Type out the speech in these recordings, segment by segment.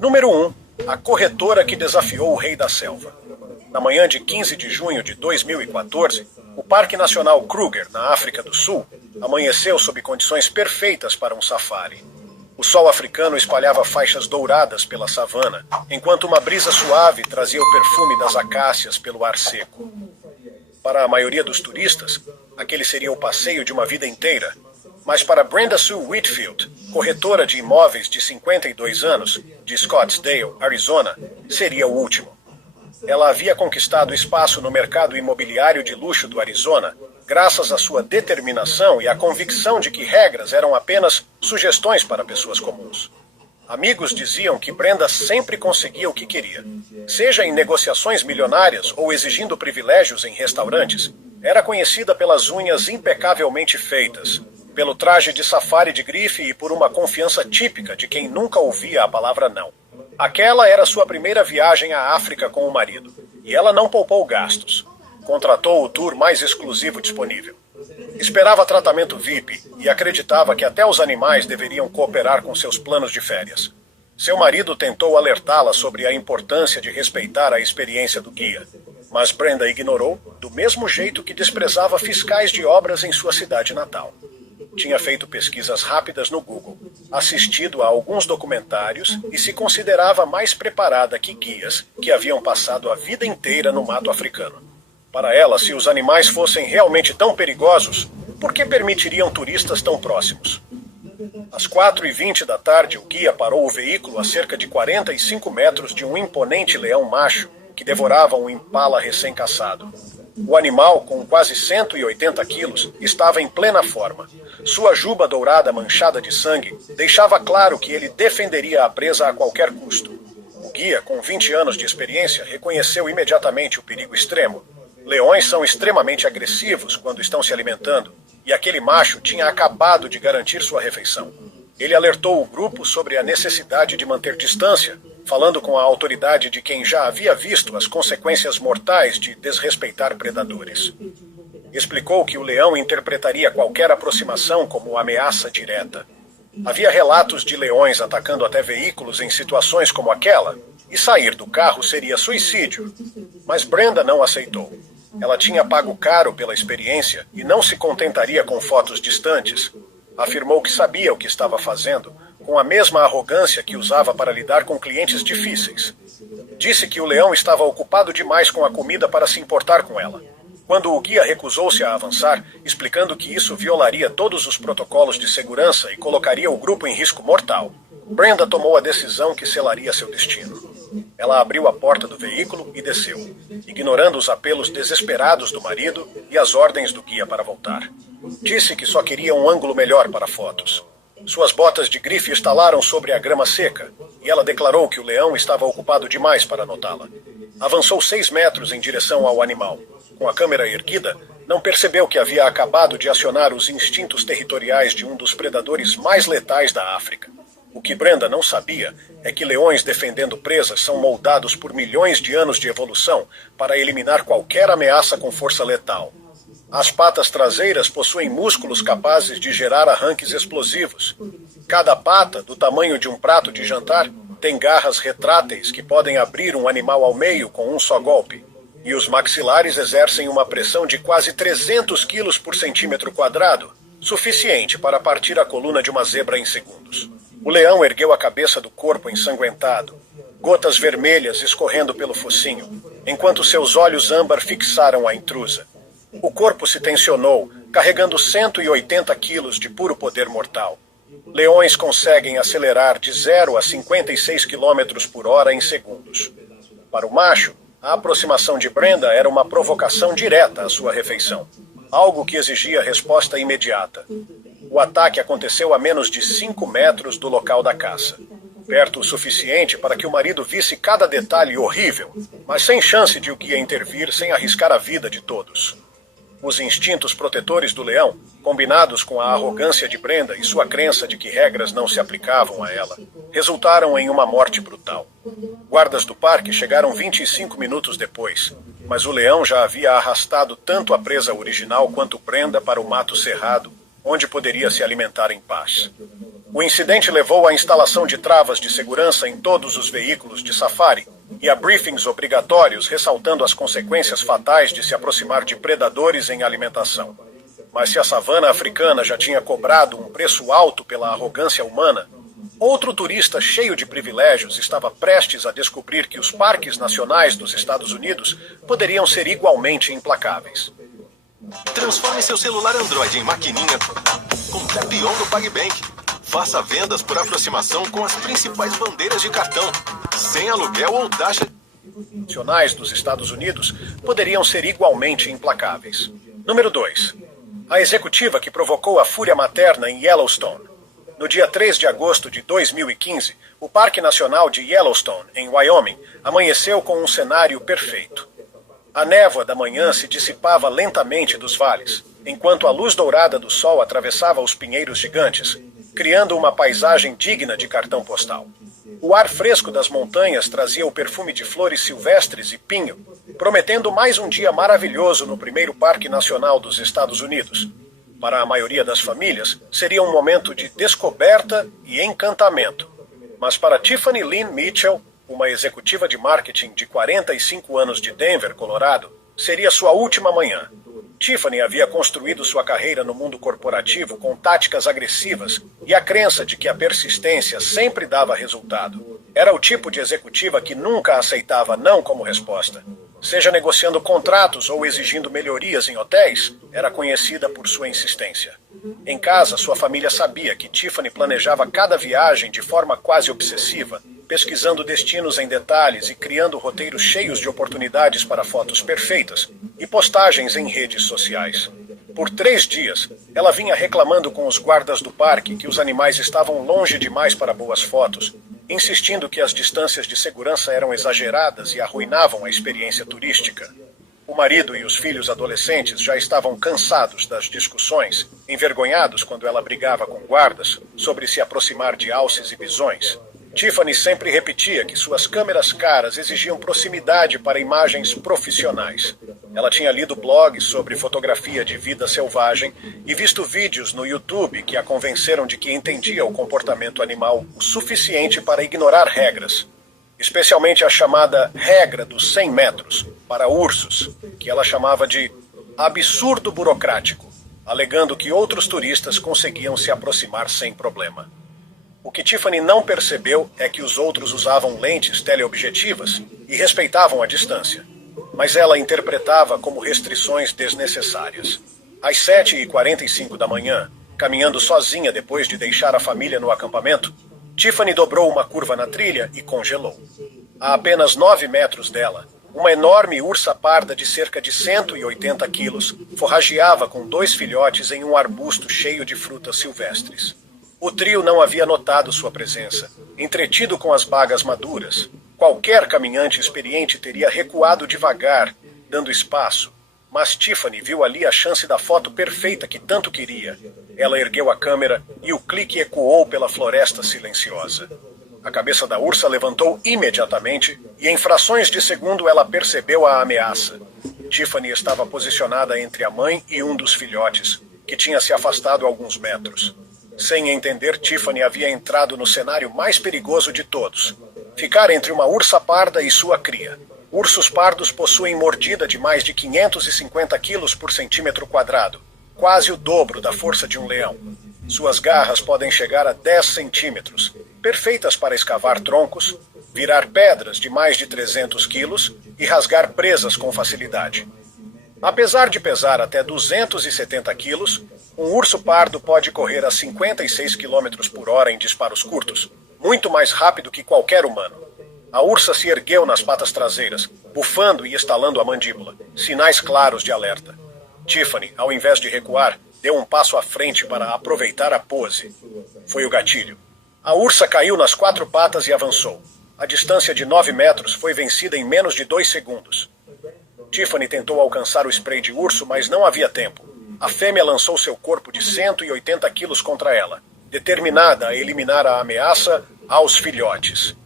Número 1. A corretora que desafiou o rei da selva. Na manhã de 15 de junho de 2014, o Parque Nacional Kruger, na África do Sul, amanheceu sob condições perfeitas para um safari. O sol africano espalhava faixas douradas pela savana, enquanto uma brisa suave trazia o perfume das acácias pelo ar seco. Para a maioria dos turistas, aquele seria o passeio de uma vida inteira. Mas para Brenda Sue Whitfield, corretora de imóveis de 52 anos, de Scottsdale, Arizona, seria o último. Ela havia conquistado espaço no mercado imobiliário de luxo do Arizona, graças à sua determinação e à convicção de que regras eram apenas sugestões para pessoas comuns. Amigos diziam que Brenda sempre conseguia o que queria. Seja em negociações milionárias ou exigindo privilégios em restaurantes, era conhecida pelas unhas impecavelmente feitas, pelo traje de safari de grife e por uma confiança típica de quem nunca ouvia a palavra não. Aquela era sua primeira viagem à África com o marido, e ela não poupou gastos. Contratou o tour mais exclusivo disponível. Esperava tratamento VIP e acreditava que até os animais deveriam cooperar com seus planos de férias. Seu marido tentou alertá-la sobre a importância de respeitar a experiência do guia, mas Brenda ignorou, do mesmo jeito que desprezava fiscais de obras em sua cidade natal. Tinha feito pesquisas rápidas no Google, assistido a alguns documentários e se considerava mais preparada que guias que haviam passado a vida inteira no mato africano. Para ela, se os animais fossem realmente tão perigosos, por que permitiriam turistas tão próximos? Às 4h20 da tarde, o guia parou o veículo a cerca de 45 metros de um imponente leão macho que devorava um impala recém-caçado. O animal, com quase 180 quilos, estava em plena forma. Sua juba dourada manchada de sangue deixava claro que ele defenderia a presa a qualquer custo. O guia, com 20 anos de experiência, reconheceu imediatamente o perigo extremo. Leões são extremamente agressivos quando estão se alimentando, e aquele macho tinha acabado de garantir sua refeição. Ele alertou o grupo sobre a necessidade de manter distância, falando com a autoridade de quem já havia visto as consequências mortais de desrespeitar predadores. Explicou que o leão interpretaria qualquer aproximação como ameaça direta. Havia relatos de leões atacando até veículos em situações como aquela, e sair do carro seria suicídio. Mas Brenda não aceitou. Ela tinha pago caro pela experiência e não se contentaria com fotos distantes. Afirmou que sabia o que estava fazendo, com a mesma arrogância que usava para lidar com clientes difíceis. Disse que o leão estava ocupado demais com a comida para se importar com ela. Quando o guia recusou-se a avançar, explicando que isso violaria todos os protocolos de segurança e colocaria o grupo em risco mortal, Brenda tomou a decisão que selaria seu destino. Ela abriu a porta do veículo e desceu, ignorando os apelos desesperados do marido e as ordens do guia para voltar. Disse que só queria um ângulo melhor para fotos. Suas botas de grife estalaram sobre a grama seca, e ela declarou que o leão estava ocupado demais para notá-la. Avançou 6 metros em direção ao animal. Com a câmera erguida, não percebeu que havia acabado de acionar os instintos territoriais de um dos predadores mais letais da África. O que Brenda não sabia é que leões defendendo presas são moldados por milhões de anos de evolução para eliminar qualquer ameaça com força letal. As patas traseiras possuem músculos capazes de gerar arranques explosivos. Cada pata, do tamanho de um prato de jantar, tem garras retráteis que podem abrir um animal ao meio com um só golpe. E os maxilares exercem uma pressão de quase 300 quilos por centímetro quadrado, suficiente para partir a coluna de uma zebra em segundos. O leão ergueu a cabeça do corpo ensanguentado, gotas vermelhas escorrendo pelo focinho, enquanto seus olhos âmbar fixaram a intrusa. O corpo se tensionou, carregando 180 quilos de puro poder mortal. Leões conseguem acelerar de 0 a 56 km por hora em segundos. Para o macho, a aproximação de Brenda era uma provocação direta à sua refeição, algo que exigia resposta imediata. O ataque aconteceu a menos de 5 metros do local da caça, perto o suficiente para que o marido visse cada detalhe horrível, mas sem chance de o guia intervir sem arriscar a vida de todos. Os instintos protetores do leão, combinados com a arrogância de Brenda e sua crença de que regras não se aplicavam a ela, resultaram em uma morte brutal. Guardas do parque chegaram 25 minutos depois, mas o leão já havia arrastado tanto a presa original quanto Brenda para o mato cerrado, onde poderia se alimentar em paz. O incidente levou à instalação de travas de segurança em todos os veículos de safari e a briefings obrigatórios ressaltando as consequências fatais de se aproximar de predadores em alimentação. Mas se a savana africana já tinha cobrado um preço alto pela arrogância humana, outro turista cheio de privilégios estava prestes a descobrir que os parques nacionais dos Estados Unidos poderiam ser igualmente implacáveis. Transforme seu celular Android em maquininha com Tap On do PagBank. Faça vendas por aproximação com as principais bandeiras de cartão, sem aluguel ou taxa. Nacionais dos Estados Unidos poderiam ser igualmente implacáveis. Número 2. A executiva que provocou a fúria materna em Yellowstone. No dia 3 de agosto de 2015, o Parque Nacional de Yellowstone, em Wyoming, amanheceu com um cenário perfeito. A névoa da manhã se dissipava lentamente dos vales, enquanto a luz dourada do sol atravessava os pinheiros gigantes, criando uma paisagem digna de cartão postal. O ar fresco das montanhas trazia o perfume de flores silvestres e pinho, prometendo mais um dia maravilhoso no primeiro Parque Nacional dos Estados Unidos. Para a maioria das famílias, seria um momento de descoberta e encantamento. Mas para Tiffany Lynn Mitchell, uma executiva de marketing de 45 anos de Denver, Colorado, seria sua última manhã. Tiffany havia construído sua carreira no mundo corporativo com táticas agressivas e a crença de que a persistência sempre dava resultado. Era o tipo de executiva que nunca aceitava não como resposta. Seja negociando contratos ou exigindo melhorias em hotéis, era conhecida por sua insistência. Em casa, sua família sabia que Tiffany planejava cada viagem de forma quase obsessiva, pesquisando destinos em detalhes e criando roteiros cheios de oportunidades para fotos perfeitas e postagens em redes sociais. Por 3 dias, ela vinha reclamando com os guardas do parque que os animais estavam longe demais para boas fotos, insistindo que as distâncias de segurança eram exageradas e arruinavam a experiência turística. O marido e os filhos adolescentes já estavam cansados das discussões, envergonhados quando ela brigava com guardas sobre se aproximar de alces e bisões. Tiffany sempre repetia que suas câmeras caras exigiam proximidade para imagens profissionais. Ela tinha lido blogs sobre fotografia de vida selvagem e visto vídeos no YouTube que a convenceram de que entendia o comportamento animal o suficiente para ignorar regras, especialmente a chamada regra dos 100 metros para ursos, que ela chamava de absurdo burocrático, alegando que outros turistas conseguiam se aproximar sem problema. O que Tiffany não percebeu é que os outros usavam lentes teleobjetivas e respeitavam a distância, mas ela interpretava como restrições desnecessárias. Às 7h45 da manhã, caminhando sozinha depois de deixar a família no acampamento, Tiffany dobrou uma curva na trilha e congelou. A apenas 9 metros dela, uma enorme ursa parda de cerca de 180 quilos forrageava com 2 filhotes em um arbusto cheio de frutas silvestres. O trio não havia notado sua presença. Entretido com as bagas maduras, qualquer caminhante experiente teria recuado devagar, dando espaço. Mas Tiffany viu ali a chance da foto perfeita que tanto queria. Ela ergueu a câmera e o clique ecoou pela floresta silenciosa. A cabeça da ursa levantou imediatamente e em frações de segundo ela percebeu a ameaça. Tiffany estava posicionada entre a mãe e um dos filhotes, que tinha se afastado alguns metros. Sem entender, Tiffany havia entrado no cenário mais perigoso de todos. Ficar entre uma ursa parda e sua cria. Ursos pardos possuem mordida de mais de 550 quilos por centímetro quadrado, quase o dobro da força de um leão. Suas garras podem chegar a 10 centímetros, perfeitas para escavar troncos, virar pedras de mais de 300 quilos e rasgar presas com facilidade. Apesar de pesar até 270 quilos, um urso pardo pode correr a 56 km por hora em disparos curtos, muito mais rápido que qualquer humano. A ursa se ergueu nas patas traseiras, bufando e estalando a mandíbula, sinais claros de alerta. Tiffany, ao invés de recuar, deu um passo à frente para aproveitar a pose. Foi o gatilho. A ursa caiu nas 4 patas e avançou. A distância de 9 metros foi vencida em menos de 2 segundos. Tiffany tentou alcançar o spray de urso, mas não havia tempo. A fêmea lançou seu corpo de 180 quilos contra ela, determinada a eliminar a ameaça aos filhotes.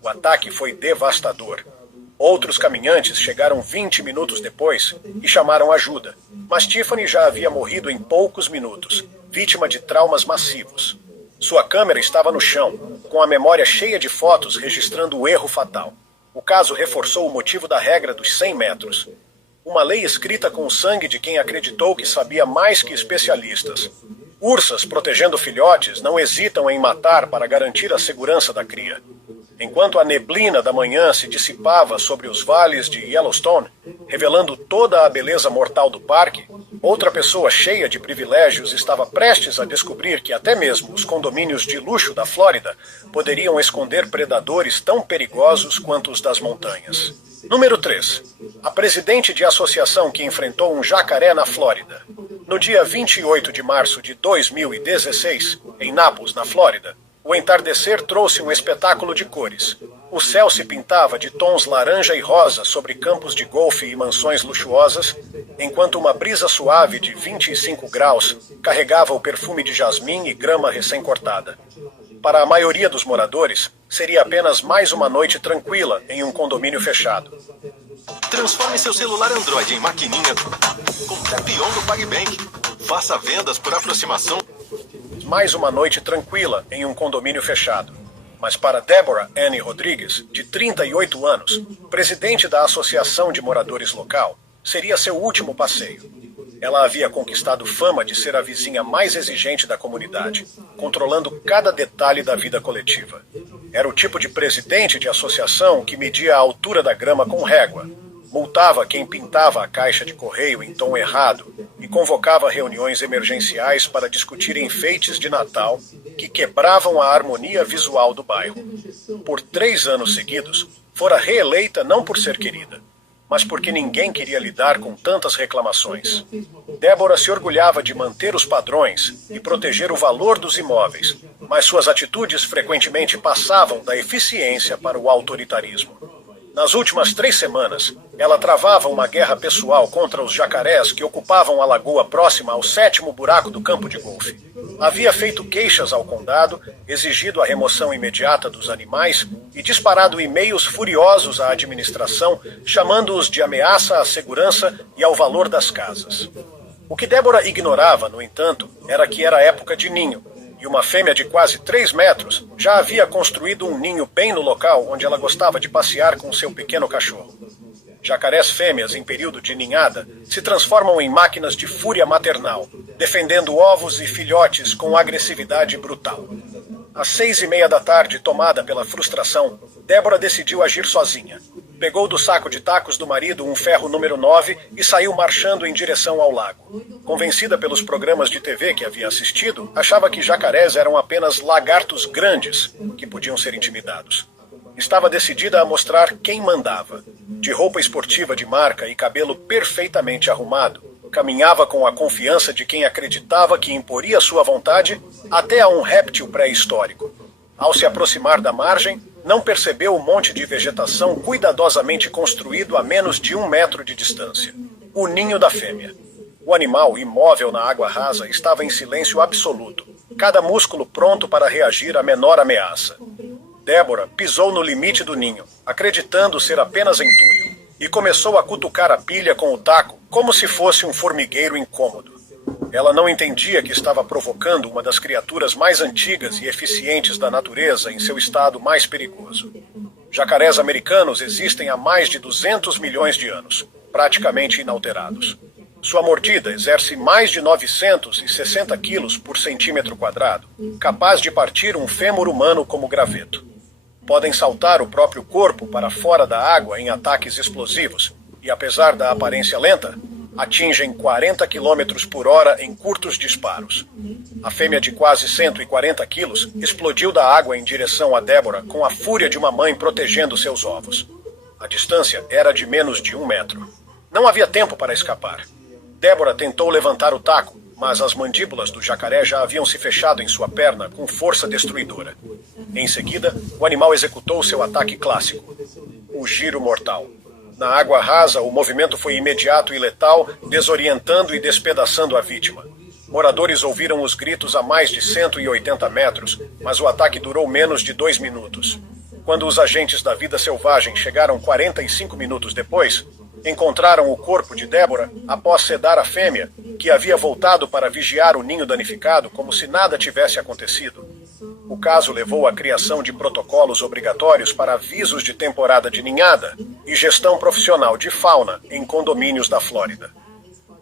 O ataque foi devastador. Outros caminhantes chegaram 20 minutos depois e chamaram ajuda, mas Tiffany já havia morrido em poucos minutos, vítima de traumas massivos. Sua câmera estava no chão, com a memória cheia de fotos registrando o erro fatal. O caso reforçou o motivo da regra dos 100 metros. Uma lei escrita com o sangue de quem acreditou que sabia mais que especialistas. Ursas protegendo filhotes não hesitam em matar para garantir a segurança da cria. Enquanto a neblina da manhã se dissipava sobre os vales de Yellowstone, revelando toda a beleza mortal do parque, outra pessoa cheia de privilégios estava prestes a descobrir que até mesmo os condomínios de luxo da Flórida poderiam esconder predadores tão perigosos quanto os das montanhas. Número 3. A presidente de associação que enfrentou um jacaré na Flórida. No dia 28 de março de 2016, em Naples, na Flórida, o entardecer trouxe um espetáculo de cores. O céu se pintava de tons laranja e rosa sobre campos de golfe e mansões luxuosas, enquanto uma brisa suave de 25 graus carregava o perfume de jasmim e grama recém-cortada. Para a maioria dos moradores, seria apenas mais uma noite tranquila em um condomínio fechado. Transforme seu celular Android em maquininha com Tap-on do PagBank. Faça vendas por aproximação. Mais uma noite tranquila em um condomínio fechado. Mas para Deborah Anne Rodrigues, de 38 anos, presidente da Associação de Moradores Local, seria seu último passeio. Ela havia conquistado fama de ser a vizinha mais exigente da comunidade, controlando cada detalhe da vida coletiva. Era o tipo de presidente de associação que media a altura da grama com régua, multava quem pintava a caixa de correio em tom errado e convocava reuniões emergenciais para discutir enfeites de Natal que quebravam a harmonia visual do bairro. Por 3 anos seguidos, fora reeleita não por ser querida, mas porque ninguém queria lidar com tantas reclamações. Débora se orgulhava de manter os padrões e proteger o valor dos imóveis, mas suas atitudes frequentemente passavam da eficiência para o autoritarismo. Nas últimas 3 semanas, ela travava uma guerra pessoal contra os jacarés que ocupavam a lagoa próxima ao 7º buraco do campo de golfe. Havia feito queixas ao condado, exigido a remoção imediata dos animais e disparado e-mails furiosos à administração, chamando-os de ameaça à segurança e ao valor das casas. O que Débora ignorava, no entanto, era que era época de ninho, e uma fêmea de quase 3 metros já havia construído um ninho bem no local onde ela gostava de passear com seu pequeno cachorro. Jacarés fêmeas em período de ninhada se transformam em máquinas de fúria maternal, defendendo ovos e filhotes com agressividade brutal. Às 6:30 da tarde, tomada pela frustração, Débora decidiu agir sozinha. Pegou do saco de tacos do marido um ferro número 9 e saiu marchando em direção ao lago. Convencida pelos programas de TV que havia assistido, achava que jacarés eram apenas lagartos grandes que podiam ser intimidados. Estava decidida a mostrar quem mandava. De roupa esportiva de marca e cabelo perfeitamente arrumado, caminhava com a confiança de quem acreditava que imporia sua vontade até a um réptil pré-histórico. Ao se aproximar da margem, não percebeu o monte de vegetação cuidadosamente construído a menos de 1 metro de distância. O ninho da fêmea. O animal, imóvel na água rasa, estava em silêncio absoluto, cada músculo pronto para reagir à menor ameaça. Débora pisou no limite do ninho, acreditando ser apenas entulho, e começou a cutucar a pilha com o taco como se fosse um formigueiro incômodo. Ela não entendia que estava provocando uma das criaturas mais antigas e eficientes da natureza em seu estado mais perigoso. Jacarés americanos existem há mais de 200 milhões de anos, praticamente inalterados. Sua mordida exerce mais de 960 quilos por centímetro quadrado, capaz de partir um fêmur humano como graveto. Podem saltar o próprio corpo para fora da água em ataques explosivos e, apesar da aparência lenta, atingem 40 km por hora em curtos disparos. A fêmea de quase 140 quilos explodiu da água em direção a Débora com a fúria de uma mãe protegendo seus ovos. A distância era de menos de 1 metro. Não havia tempo para escapar. Débora tentou levantar o taco, mas as mandíbulas do jacaré já haviam se fechado em sua perna com força destruidora. Em seguida, o animal executou seu ataque clássico, o giro mortal. Na água rasa, o movimento foi imediato e letal, desorientando e despedaçando a vítima. Moradores ouviram os gritos a mais de 180 metros, mas o ataque durou menos de 2 minutos. Quando os agentes da vida selvagem chegaram 45 minutos depois, encontraram o corpo de Débora após sedar a fêmea, que havia voltado para vigiar o ninho danificado como se nada tivesse acontecido. O caso levou à criação de protocolos obrigatórios para avisos de temporada de ninhada e gestão profissional de fauna em condomínios da Flórida.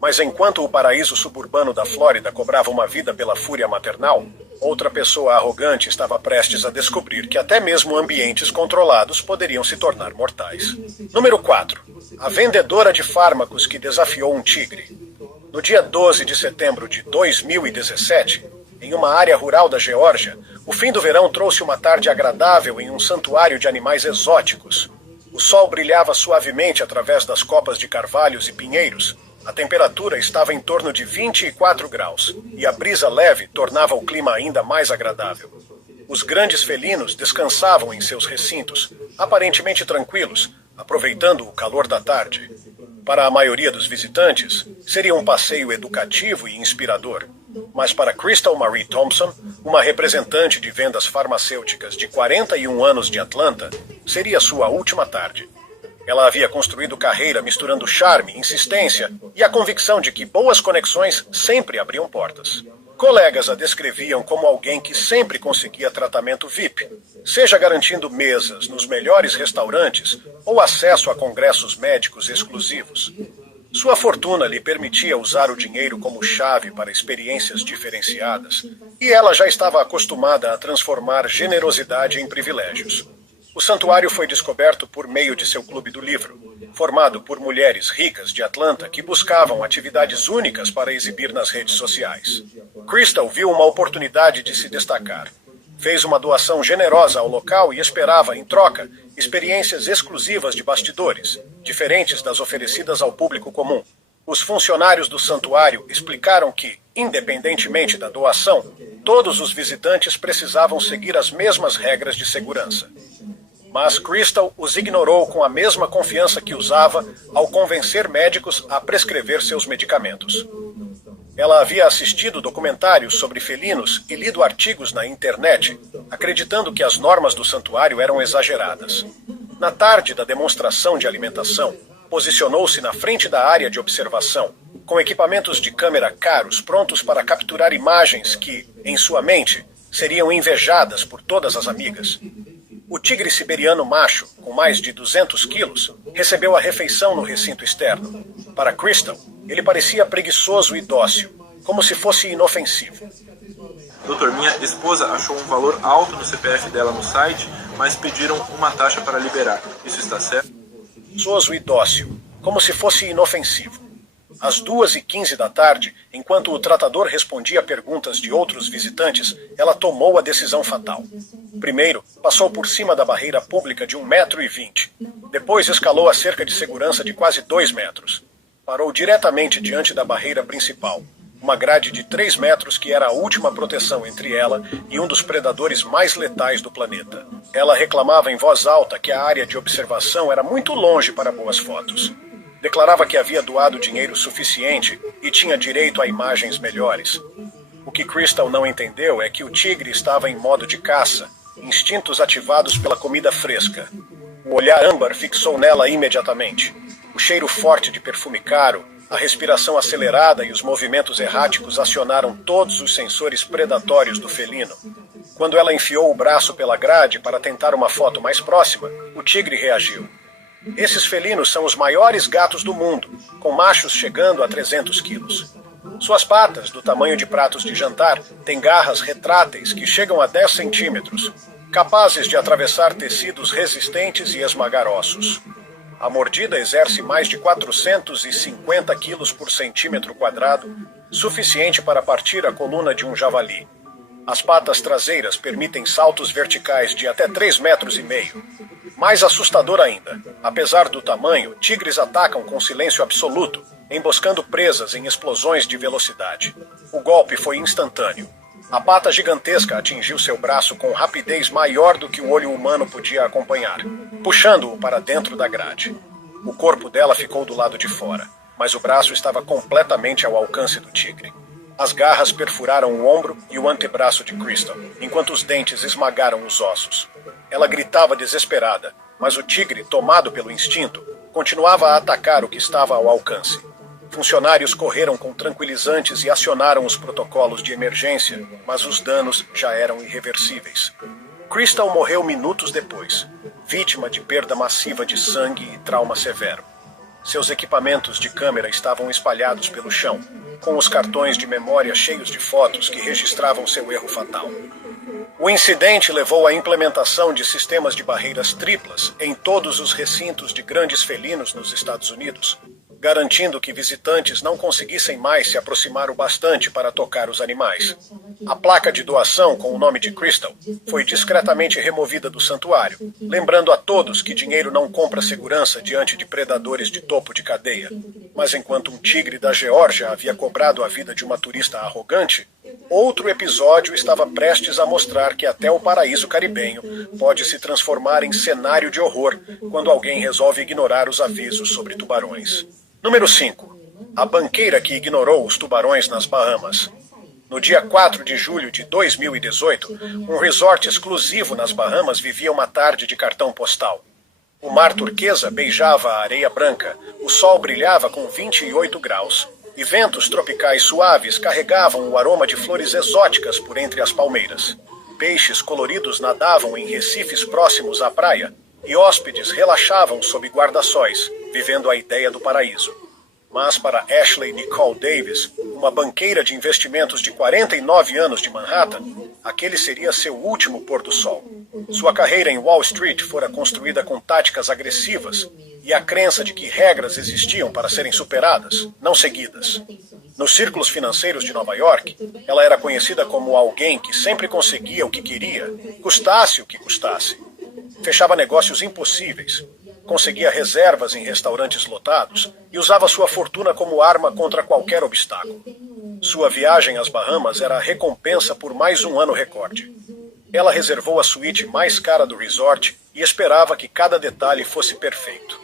Mas enquanto o paraíso suburbano da Flórida cobrava uma vida pela fúria maternal, outra pessoa arrogante estava prestes a descobrir que até mesmo ambientes controlados poderiam se tornar mortais. Número 4. A vendedora de fármacos que desafiou um tigre. No dia 12 de setembro de 2017, em uma área rural da Geórgia, o fim do verão trouxe uma tarde agradável em um santuário de animais exóticos. O sol brilhava suavemente através das copas de carvalhos e pinheiros. A temperatura estava em torno de 24 graus, e a brisa leve tornava o clima ainda mais agradável. Os grandes felinos descansavam em seus recintos, aparentemente tranquilos, aproveitando o calor da tarde. Para a maioria dos visitantes, seria um passeio educativo e inspirador. Mas para Crystal Marie Thompson, uma representante de vendas farmacêuticas de 41 anos de Atlanta, seria sua última tarde. Ela havia construído carreira misturando charme, insistência e a convicção de que boas conexões sempre abriam portas. Colegas a descreviam como alguém que sempre conseguia tratamento VIP, seja garantindo mesas nos melhores restaurantes ou acesso a congressos médicos exclusivos. Sua fortuna lhe permitia usar o dinheiro como chave para experiências diferenciadas, e ela já estava acostumada a transformar generosidade em privilégios. O santuário foi descoberto por meio de seu clube do livro, formado por mulheres ricas de Atlanta que buscavam atividades únicas para exibir nas redes sociais. Crystal viu uma oportunidade de se destacar. Fez uma doação generosa ao local e esperava, em troca, experiências exclusivas de bastidores, diferentes das oferecidas ao público comum. Os funcionários do santuário explicaram que, independentemente da doação, todos os visitantes precisavam seguir as mesmas regras de segurança. Mas Crystal os ignorou com a mesma confiança que usava ao convencer médicos a prescrever seus medicamentos. Ela havia assistido documentários sobre felinos e lido artigos na internet, acreditando que as normas do santuário eram exageradas. Na tarde da demonstração de alimentação, posicionou-se na frente da área de observação, com equipamentos de câmera caros prontos para capturar imagens que, em sua mente, seriam invejadas por todas as amigas. O tigre siberiano macho, com mais de 200 quilos, recebeu a refeição no recinto externo. Para Crystal, ele parecia preguiçoso e dócil, como se fosse inofensivo. Doutor, minha esposa achou um valor alto no CPF dela no site, mas pediram uma taxa para liberar. Isso está certo? Preguiçoso e dócil, como se fosse inofensivo. Às 2h15 da tarde, enquanto o tratador respondia perguntas de outros visitantes, ela tomou a decisão fatal. Primeiro, passou por cima da barreira pública de 1,20 m. Depois escalou a cerca de segurança de quase 2 metros. Parou diretamente diante da barreira principal, uma grade de 3 metros que era a última proteção entre ela e um dos predadores mais letais do planeta. Ela reclamava em voz alta que a área de observação era muito longe para boas fotos. Declarava que havia doado dinheiro suficiente e tinha direito a imagens melhores. O que Crystal não entendeu é que o tigre estava em modo de caça, instintos ativados pela comida fresca. O olhar âmbar fixou nela imediatamente. O cheiro forte de perfume caro, a respiração acelerada e os movimentos erráticos acionaram todos os sensores predatórios do felino. Quando ela enfiou o braço pela grade para tentar uma foto mais próxima, o tigre reagiu. Esses felinos são os maiores gatos do mundo, com machos chegando a 300 quilos. Suas patas, do tamanho de pratos de jantar, têm garras retráteis que chegam a 10 centímetros, capazes de atravessar tecidos resistentes e esmagar ossos. A mordida exerce mais de 450 quilos por centímetro quadrado, suficiente para partir a coluna de um javali. As patas traseiras permitem saltos verticais de até 3,5 metros. Mais assustador ainda, apesar do tamanho, tigres atacam com silêncio absoluto, emboscando presas em explosões de velocidade. O golpe foi instantâneo. A pata gigantesca atingiu seu braço com rapidez maior do que o olho humano podia acompanhar, puxando-o para dentro da grade. O corpo dela ficou do lado de fora, mas o braço estava completamente ao alcance do tigre. As garras perfuraram o ombro e o antebraço de Crystal, enquanto os dentes esmagaram os ossos. Ela gritava desesperada, mas o tigre, tomado pelo instinto, continuava a atacar o que estava ao alcance. Funcionários correram com tranquilizantes e acionaram os protocolos de emergência, mas os danos já eram irreversíveis. Crystal morreu minutos depois, vítima de perda massiva de sangue e trauma severo. Seus equipamentos de câmera estavam espalhados pelo chão, com os cartões de memória cheios de fotos que registravam seu erro fatal. O incidente levou à implementação de sistemas de barreiras triplas em todos os recintos de grandes felinos nos Estados Unidos, garantindo que visitantes não conseguissem mais se aproximar o bastante para tocar os animais. A placa de doação com o nome de Crystal foi discretamente removida do santuário, lembrando a todos que dinheiro não compra segurança diante de predadores de topo de cadeia. Mas enquanto um tigre da Geórgia havia cobrado a vida de uma turista arrogante, outro episódio estava prestes a mostrar que até o paraíso caribenho pode se transformar em cenário de horror quando alguém resolve ignorar os avisos sobre tubarões. Número 5. A banqueira que ignorou os tubarões nas Bahamas. No dia 4 de julho de 2018, um resort exclusivo nas Bahamas vivia uma tarde de cartão postal. O mar turquesa beijava a areia branca, o sol brilhava com 28 graus, e ventos tropicais suaves carregavam o aroma de flores exóticas por entre as palmeiras. Peixes coloridos nadavam em recifes próximos à praia, e hóspedes relaxavam sob guarda-sóis, vivendo a ideia do paraíso. Mas para Ashley Nicole Davis, uma banqueira de investimentos de 49 anos de Manhattan, aquele seria seu último pôr do sol. Sua carreira em Wall Street fora construída com táticas agressivas e a crença de que regras existiam para serem superadas, não seguidas. Nos círculos financeiros de Nova York, ela era conhecida como alguém que sempre conseguia o que queria, custasse o que custasse. Fechava negócios impossíveis, conseguia reservas em restaurantes lotados e usava sua fortuna como arma contra qualquer obstáculo. Sua viagem às Bahamas era a recompensa por mais um ano recorde. Ela reservou a suíte mais cara do resort e esperava que cada detalhe fosse perfeito.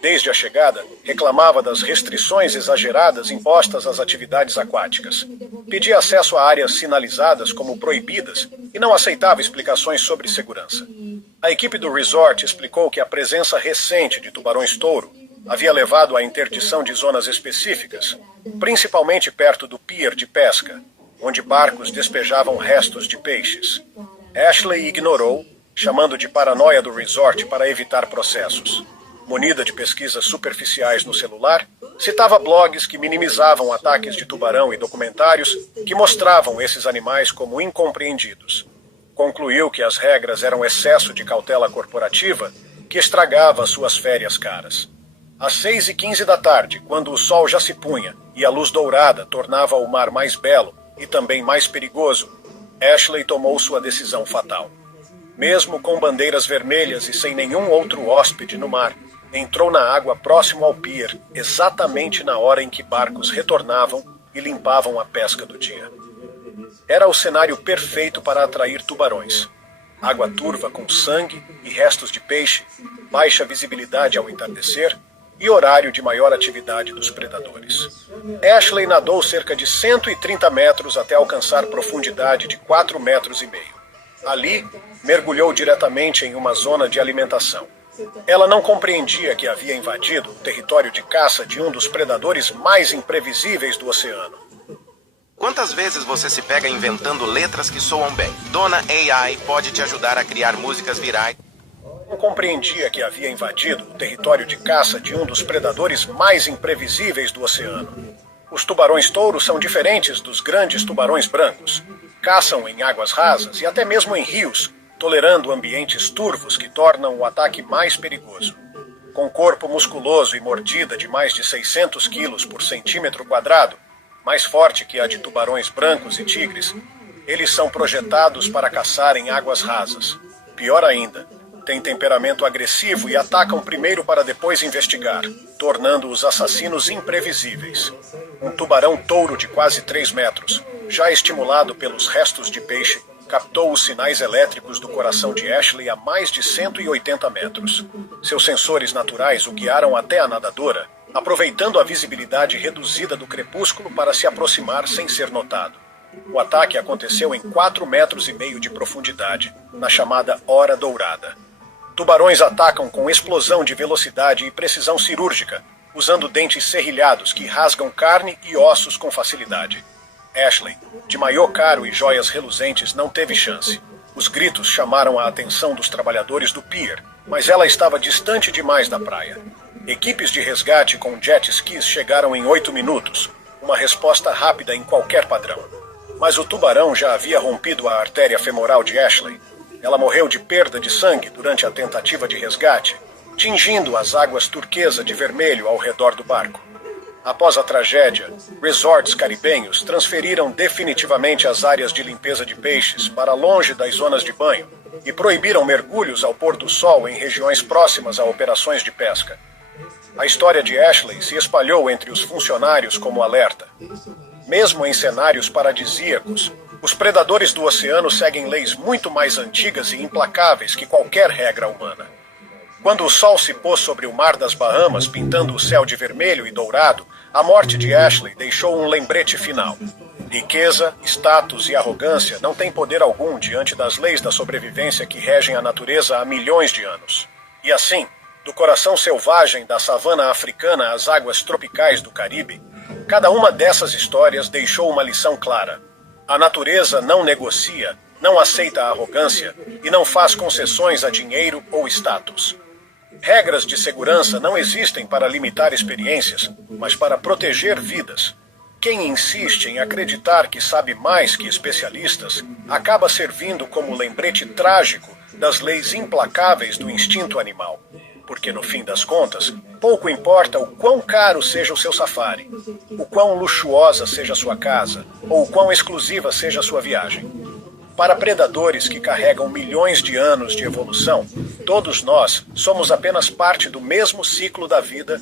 Desde a chegada, reclamava das restrições exageradas impostas às atividades aquáticas. Pedia acesso a áreas sinalizadas como proibidas e não aceitava explicações sobre segurança. A equipe do resort explicou que a presença recente de tubarões-touro havia levado à interdição de zonas específicas, principalmente perto do pier de pesca, onde barcos despejavam restos de peixes. Ashley ignorou, chamando de paranoia do resort para evitar processos. Munida de pesquisas superficiais no celular, citava blogs que minimizavam ataques de tubarão e documentários que mostravam esses animais como incompreendidos. Concluiu que as regras eram excesso de cautela corporativa que estragava suas férias caras. Às 6h15 da tarde, quando o sol já se punha e a luz dourada tornava o mar mais belo e também mais perigoso, Ashley tomou sua decisão fatal. Mesmo com bandeiras vermelhas e sem nenhum outro hóspede no mar, entrou na água próximo ao pier, exatamente na hora em que barcos retornavam e limpavam a pesca do dia. Era o cenário perfeito para atrair tubarões. Água turva com sangue e restos de peixe, baixa visibilidade ao entardecer e horário de maior atividade dos predadores. Ashley nadou cerca de 130 metros até alcançar profundidade de 4,5 metros. Ali, mergulhou diretamente em uma zona de alimentação. Ela não compreendia que havia invadido o território de caça de um dos predadores mais imprevisíveis do oceano. Quantas vezes você se pega inventando letras que soam bem? Dona AI pode te ajudar a criar músicas virais. Não compreendia que havia invadido o território de caça de um dos predadores mais imprevisíveis do oceano. Os tubarões-touro são diferentes dos grandes tubarões brancos. Caçam em águas rasas e até mesmo em rios, tolerando ambientes turvos que tornam o ataque mais perigoso. Com corpo musculoso e mordida de mais de 600 quilos por centímetro quadrado, mais forte que a de tubarões brancos e tigres, eles são projetados para caçar em águas rasas. Pior ainda, têm temperamento agressivo e atacam primeiro para depois investigar, tornando os assassinos imprevisíveis. Um tubarão-touro de quase 3 metros, já estimulado pelos restos de peixe, captou os sinais elétricos do coração de Ashley a mais de 180 metros. Seus sensores naturais o guiaram até a nadadora, aproveitando a visibilidade reduzida do crepúsculo para se aproximar sem ser notado. O ataque aconteceu em 4,5 metros de profundidade, na chamada Hora Dourada. Tubarões atacam com explosão de velocidade e precisão cirúrgica, usando dentes serrilhados que rasgam carne e ossos com facilidade. Ashley, de maiô caro e joias reluzentes, não teve chance. Os gritos chamaram a atenção dos trabalhadores do pier, mas ela estava distante demais da praia. Equipes de resgate com jet skis chegaram em 8 minutos, uma resposta rápida em qualquer padrão. Mas o tubarão já havia rompido a artéria femoral de Ashley. Ela morreu de perda de sangue durante a tentativa de resgate, tingindo as águas turquesa de vermelho ao redor do barco. Após a tragédia, resorts caribenhos transferiram definitivamente as áreas de limpeza de peixes para longe das zonas de banho e proibiram mergulhos ao pôr do sol em regiões próximas a operações de pesca. A história de Ashley se espalhou entre os funcionários como alerta. Mesmo em cenários paradisíacos, os predadores do oceano seguem leis muito mais antigas e implacáveis que qualquer regra humana. Quando o sol se pôs sobre o mar das Bahamas, pintando o céu de vermelho e dourado, a morte de Ashley deixou um lembrete final. Riqueza, status e arrogância não têm poder algum diante das leis da sobrevivência que regem a natureza há milhões de anos. E assim, do coração selvagem da savana africana às águas tropicais do Caribe, cada uma dessas histórias deixou uma lição clara. A natureza não negocia, não aceita a arrogância e não faz concessões a dinheiro ou status. Regras de segurança não existem para limitar experiências, mas para proteger vidas. Quem insiste em acreditar que sabe mais que especialistas acaba servindo como lembrete trágico das leis implacáveis do instinto animal. Porque, no fim das contas, pouco importa o quão caro seja o seu safari, o quão luxuosa seja a sua casa, ou o quão exclusiva seja a sua viagem. Para predadores que carregam milhões de anos de evolução, todos nós somos apenas parte do mesmo ciclo da vida